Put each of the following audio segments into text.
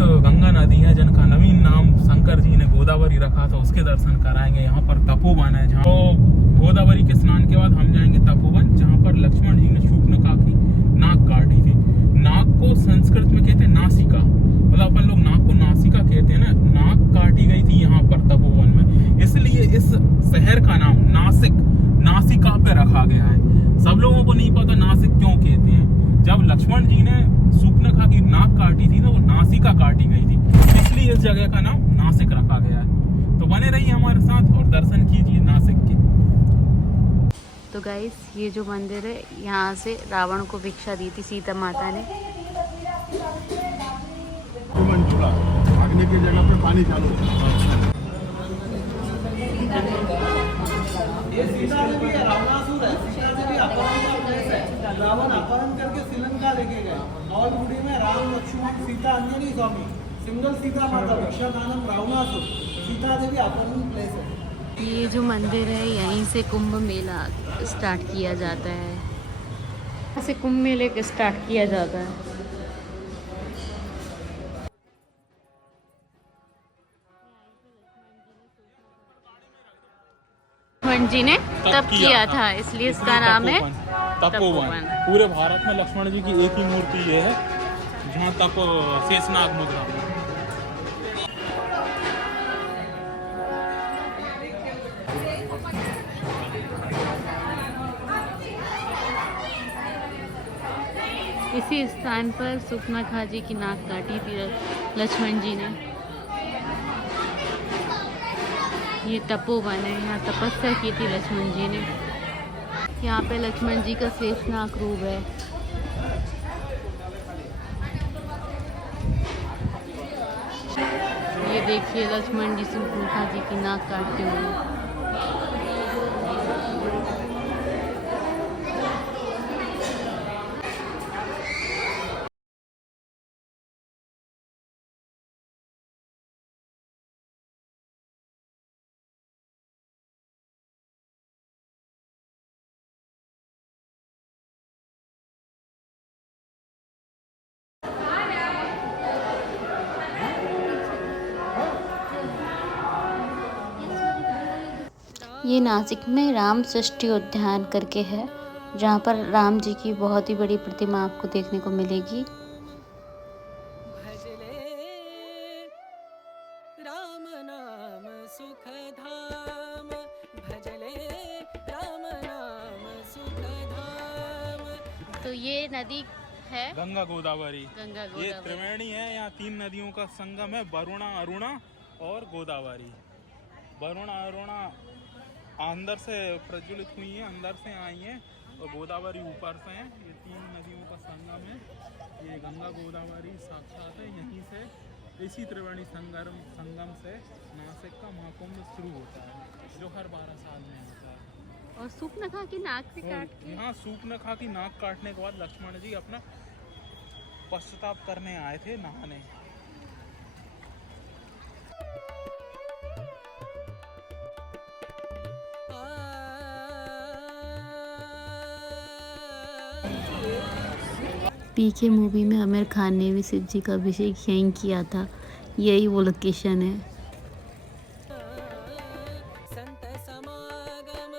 गंगा नदी है जिनका नवीन नाम शंकर जी ने गोदावरी रखा था, उसके दर्शन कराएंगे। यहाँ पर तपोवन है, जहाँ तो गोदावरी के स्नान के बाद हम जाएंगे तपोवन, जहाँ पर लक्ष्मण जी ने शूर्पणखा की नाक काटी थी। नाक को संस्कृत में कहते हैं नासिका, मतलब अपन लोग नाक को नासिका कहते हैं ना। नाक काटी गई थी यहाँ पर तपोवन में, इसलिए इस शहर का नाम नासिक नासिका पे रखा गया है। सब लोगों को नहीं पता नासिक क्यों कहते हैं। जब लक्ष्मण जी ने शूर्पणखा की नाक काटी थी ना, वो नासिका काटी गई थी, इसलिए इस जगह का नाम नासिक रखा गया है। तो बने रहिए हमारे साथ और दर्शन कीजिए नासिक के। तो गाइस, ये जो मंदिर है, यहाँ से रावण को भिक्षा दी थी सीता माता ने। भागने की जगह पे पानी चालू है। ये सीता देवी रावणासुर है, सीता देवी अपहरण का प्लेस है। रावण अपहरण करके श्रीलंका लेके गए। नवलगुड़ी में राम लक्ष्मण सीता अंजनी स्वामी सिंगल सीता माता भिक्षा दानम रावणासुर सीता देवी अपहरण प्लेस है। ये जो मंदिर है, यहीं से कुंभ मेला स्टार्ट किया जाता है। यहाँ से कुंभ मेले का स्टार्ट किया जाता है। लक्ष्मण जी ने तब किया था, इसलिए इसका नाम है तपोवन। पूरे भारत में लक्ष्मण जी की एक ही मूर्ति ये है जहाँ तप शेषनाग मुद्रा है। इसी स्थान पर शूर्पणखा जी की नाक काटी थी लक्ष्मण जी ने। ये तपोवन है, यहाँ तपस्या की थी लक्ष्मण जी ने। यहाँ पे लक्ष्मण जी का शेषनाग रूप है। ये देखिए लक्ष्मण जी शूर्पणखा जी की नाक काटते हुए। ये नासिक में राम सृष्टि उद्यान करके है, जहाँ पर राम जी की बहुत ही बड़ी प्रतिमा आपको देखने को मिलेगी। राम नाम सुख धाम, भजले राम नाम सुख धाम। तो ये नदी है गंगा गोदावरी। गंगा ये गोदावरी। त्रिवेणी है, यहाँ 3 नदियों का संगम है, वरुणा, अरुणा और गोदावरी। वरुणा अरुणा अंदर से प्रज्वलित हुई है, अंदर से आई है, और गोदावरी ऊपर से है। ये 3 नदियों का संगम है। ये गंगा गोदावरी साक्षात है। यहीं से इसी त्रिवेणी संगम से नासिक का महाकुंभ शुरू होता है, जो हर 12 साल में होता है। और शूर्पणखा की नाक से काट के यहाँ शूर्पणखा की नाक काटने के बाद लक्ष्मण जी अपना पश्चाताप करने आए थे नहाने। पीके मूवी में आमिर खान ने भी शिव जी का अभिषेक यहीं किया था। यही वो लोकेशन है। संत समागम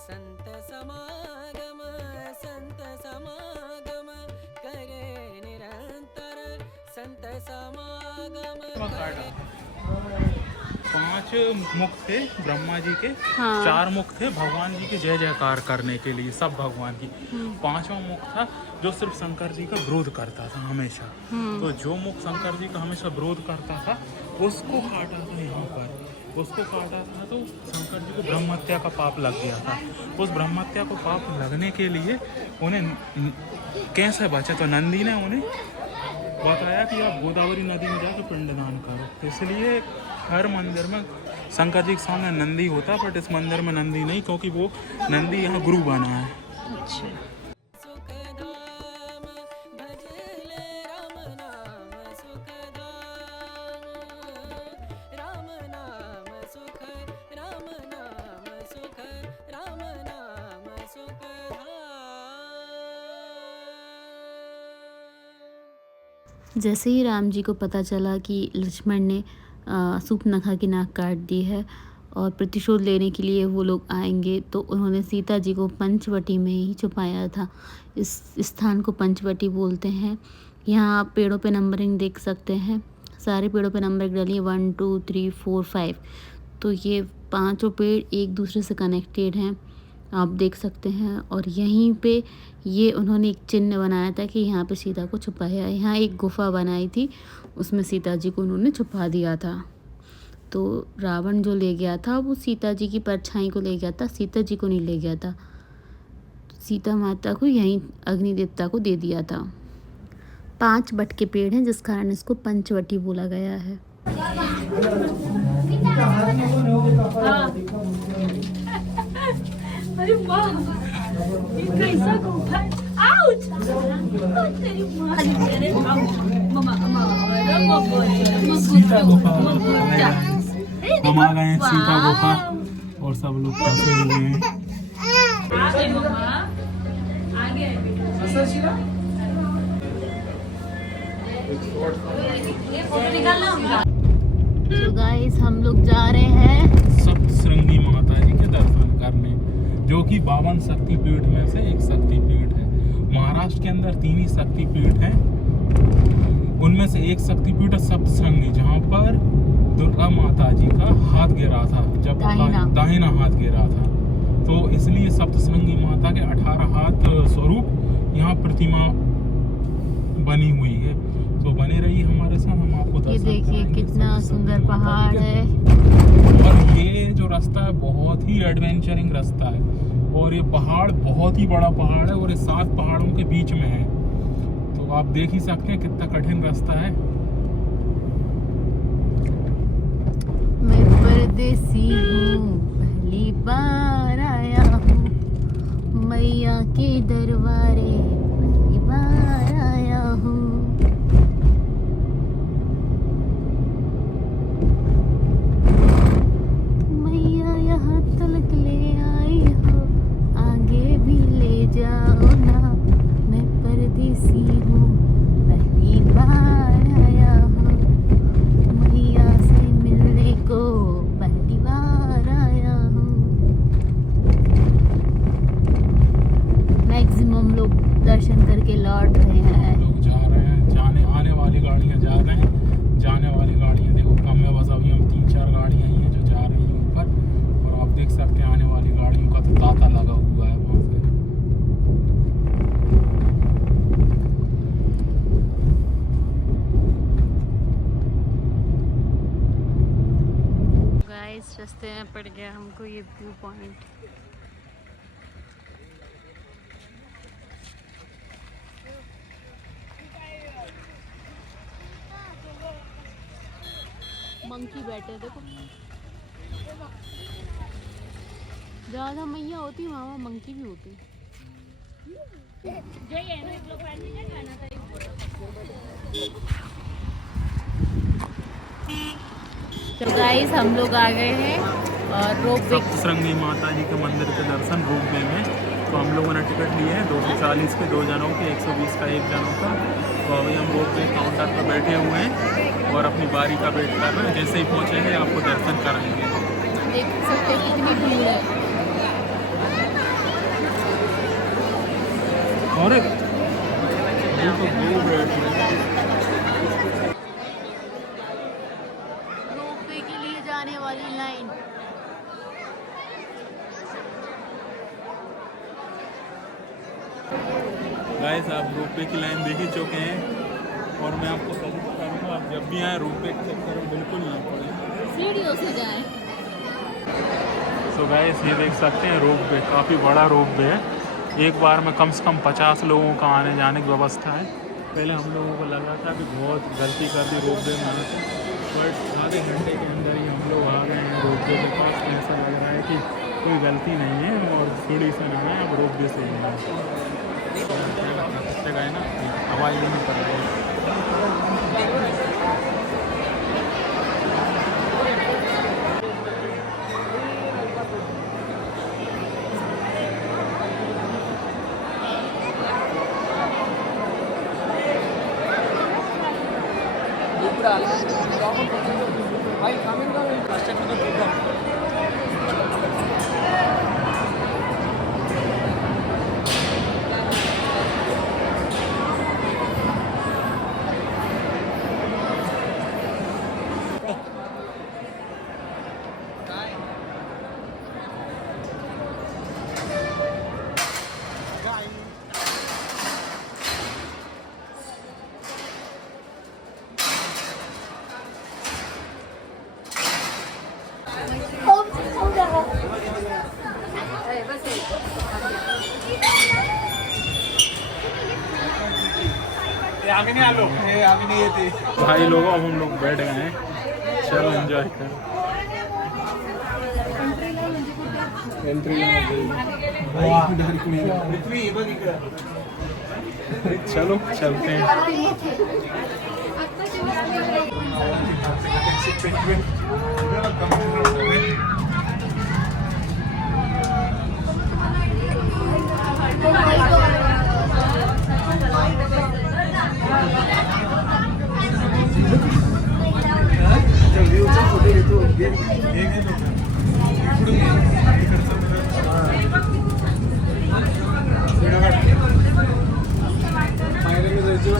संत समागम संत समागम करे निरंतर संत समागम। 5 मुख थे ब्रह्मा जी के, हाँ। 4 मुख थे भगवान जी के जय जयकार करने के लिए, सब भगवान की। 5वां मुख था जो सिर्फ शंकर जी का विरोध करता था हमेशा। तो जो मुख शंकर जी का हमेशा विरोध करता था, उसको काटा था यहाँ पर। उसको काटा था तो शंकर जी को ब्रह्महत्या का पाप लग गया था। उस ब्रह्महत्या को पाप लगने के लिए उन्हें कैसे बचे, तो नंदी ने उन्हें बताया कि आप गोदावरी नदी में जाकर पिंडदान करो। तो इसलिए हर मंदिर में शंकर जी के सामने नंदी होता है, बट इस मंदिर में नंदी नहीं, क्योंकि वो नंदी यहाँ गुरु बना है। अच्छा। सुख धाम भजले राम नाम सुख धाम, राम नाम सुख राम नाम सुख राम नाम सुख धाम। जैसे ही राम जी को पता चला कि लक्ष्मण ने सूर्पनखा की नाक काट दी है और प्रतिशोध लेने के लिए वो लोग आएंगे, तो उन्होंने सीता जी को पंचवटी में ही छुपाया था। इस स्थान को पंचवटी बोलते हैं। यहाँ आप पेड़ों पे नंबरिंग देख सकते हैं, सारे पेड़ों पे नंबरिंग डाली है 1 2 3 4 5। तो ये 5 पेड़ एक दूसरे से कनेक्टेड हैं, आप देख सकते हैं। और यहीं पे ये उन्होंने एक चिन्ह बनाया था कि यहाँ पे सीता को छुपाया है। यहाँ एक गुफा बनाई थी, उसमें सीता जी को उन्होंने छुपा दिया था। तो रावण जो ले गया था वो सीता जी की परछाई को ले गया था, सीता जी को नहीं ले गया था। सीता माता को यहीं अग्नि देवता को दे दिया था। 5 बट के पेड़ हैं जिस कारण इसको पंचवटी बोला गया है। अरे वाह, ये कैसा गुफा है? आउच! तेरी माँ तेरे मम्मा सीता गुफा हम आ गए हैं, सीता गुफा, और सब लोग फंसे हुए हैं। तो गाइस हम लोग जा रहे हैं सप्तश्रृंगी माता जी के दर्शन करने, जो कि 52 शक्तिपीठ में से एक शक्तिपीठ है। महाराष्ट्र के अंदर 3 ही शक्तिपीठ हैं, उनमें से एक शक्तिपीठ है सप्तश्रृंगी, जहाँ पर दुर्गा माता जी का हाथ गिरा था, जब दाहिना हाथ गिरा था। तो इसलिए सप्तश्रृंगी माता के 18 हाथ स्वरूप यहाँ प्रतिमा बनी हुई है। तो बने रही हमारे साथ, हम आपको ये देखिए कितना सुंदर पहाड़ है। और ये जो रास्ता है बहुत ही एडवेंचरिंग रास्ता है, और ये पहाड़ बहुत ही बड़ा पहाड़ है और ये 7 पहाड़ों के बीच में है। तो आप देख ही सकते हैं कितना कठिन रास्ता है। मैं परदेसी हूँ, पहली बार आया हूँ, मैया के दरबारे पहली बार आया हूँ। मैया यहाँ तलक ले आई हो, आगे भी ले जाओ ना। मैं परदेसी हूँ, पहली बार आया हूँ, मैया से मिलने को पहली बार आया हूँ। मैक्सिमम लोग दर्शन करके लौट रहे हैं। लोग जा रहे हैं, आने वाली गाड़ियाँ जा रहे हैं, जाने वाली गाड़ियाँ देखो कम है, बस अभी हम 3-4 गाड़ियाँ ही हैं जो जा रही हैं ऊपर। और आप देख सकते हैं आने वाली गाड़ियों का तो तांता लगा हुआ है वहाँ से। गाइस रास्ते में पड़ गया हमको ये व्यू पॉइंट। मंकी बैठे देखो, जहाँ जहाँ मैया होती वहाँ मंकी भी होती। तो गाइस हम लोग आ गए हैं और रोपवे सप्तश्रृंगी माता जी के मंदिर के दर्शन रोपवे में। तो हम लोगों ने टिकट लिए हैं 240 के 2 जनों के, 120 का 1 जनों का। तो अभी हम रोपवे काउंटर पर बैठे हुए हैं और अपनी बारी का वेट कर रहे हैं। जैसे ही पहुँचेंगे आपको दर्शन कराएंगे। देख सकते हैं कितनी भीड़ है। और रोपवे के लिए जाने वाली लाइन। गाइस आप रोपवे की लाइन देख ही चुके हैं, और मैं आपको सजेस्ट करूँगा आप जब भी आए रोपवे के चक्कर में बिल्कुल ना पड़े, सीढ़ियों से जाएं। तो गाइस ये देख सकते हैं रोपवे काफ़ी बड़ा रोपवे है। एक बार में कम से कम 50 लोगों का आने जाने की व्यवस्था है। पहले हम लोगों को लगा था कि बहुत गलती कर दी रोपवे में आने से, बट आधे घंटे के अंदर ही हम लोग आ गए हैं रोपवे के पास। ऐसा लग रहा है कि कोई गलती नहीं है और सीढ़ी से ना है, अब रोपवे से ही है। गए ना आवाज़ नहीं पड़ रही है। भाई लोगों अब हम लोग बैठ गए हैं, चलो एंजॉय कर। चलो चलते हैं।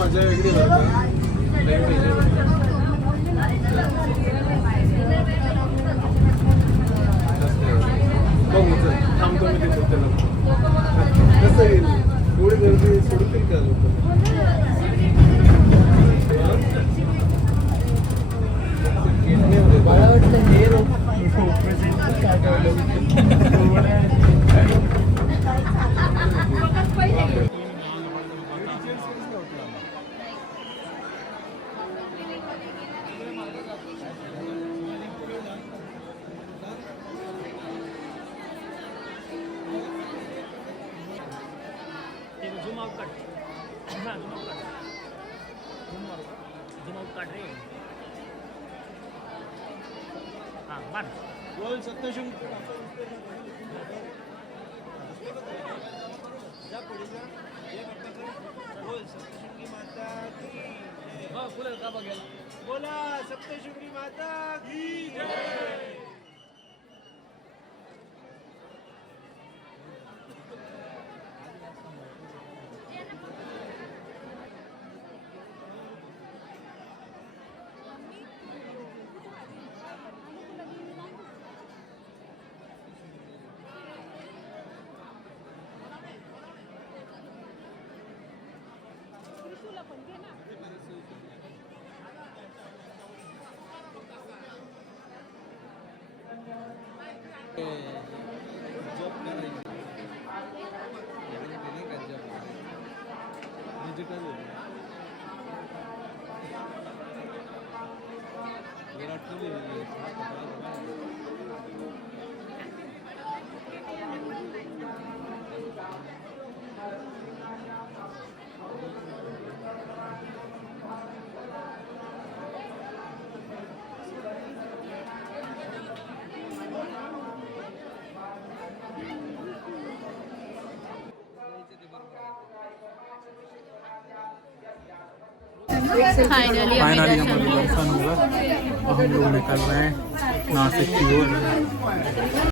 मजा वेगळी थांबतो मी तिथे त्याला कसं येईल एवढी गर्दी सोडतील का लोक मला वाटलं हे लोक बोल सप्तशृंगी बोल सप्तशृंगी माता की बोला सप्तशृंगी माता की जय। फाइनली फाइनली हमारा दर्शन हुआ, अब हम लोग निकल रहे हैं नासिक की ओर।